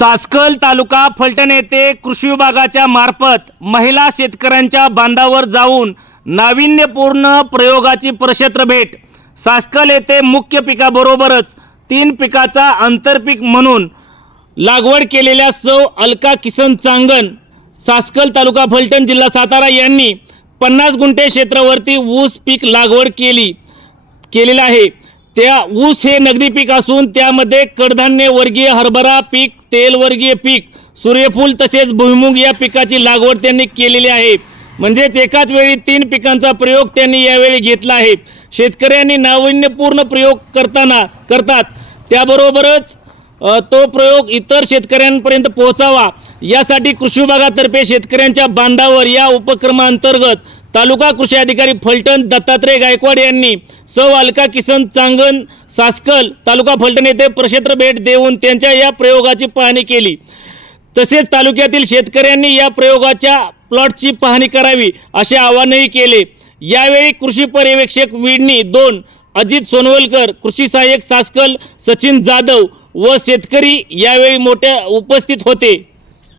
सासकल तालुका फलटण येथे कृषी विभागाच्या मार्फत महिला शेतकऱ्यांच्या बांधावर जाऊन नाविन्यपूर्ण प्रयोगाची प्रक्षेत्र भेट। सासकल येथे मुख्य पिकाबरोबरच 3 पिकाचा आंतरपीक म्हणून लागवड केलेल्या सौ अलका किसन चांगन, सासकल तालुका फलटण जिल्हा सातारा यांनी 50 गुंठे क्षेत्रावरती ऊस पीक लागवड केलेला आहे। त्या ऊस हे नगदी पीक असून त्यामध्ये कडधान्य वर्गीय हरभरा पीक, तेल वर्गीय पीक, सूर्यफूल तसेच भुईमुग या पिकाची लागवड त्यांनी केलेली आहे। म्हणजेच एकाच वेळी 3 पिकांचा प्रयोग त्यांनी यावेळी घेतला आहे। शेतकऱ्यांनी नाविन्यपूर्ण प्रयोग करतात त्याबरोबरच तो प्रयोग इतर शेतकऱ्यांपर्यंत पोहोचावा यासाठी कृषी विभागातर्फे शेतकऱ्यांच्या बांधावर या उपक्रमांतर्गत तालुका कृषी अधिकारी फलटण दत्तात्रय गायकवाड यांनी सौ अलका किसन चांगन, सासकल तालुका फलटण येथे प्रक्षेत्र भेट देऊन त्यांच्या या प्रयोगाची पाहणी केली। तसेच तालुक्यातील शेतकऱ्यांनी या प्रयोगाच्या प्लॉटची पाहणी करावी असे आवाहनही केले। यावेळी कृषी पर्यवेक्षक विडणी 2 अजित सोनवलकर, कृषी सहाय्यक सासकल सचिन जाधव व शेतकरी यावेळी मोठ्या उपस्थित होते।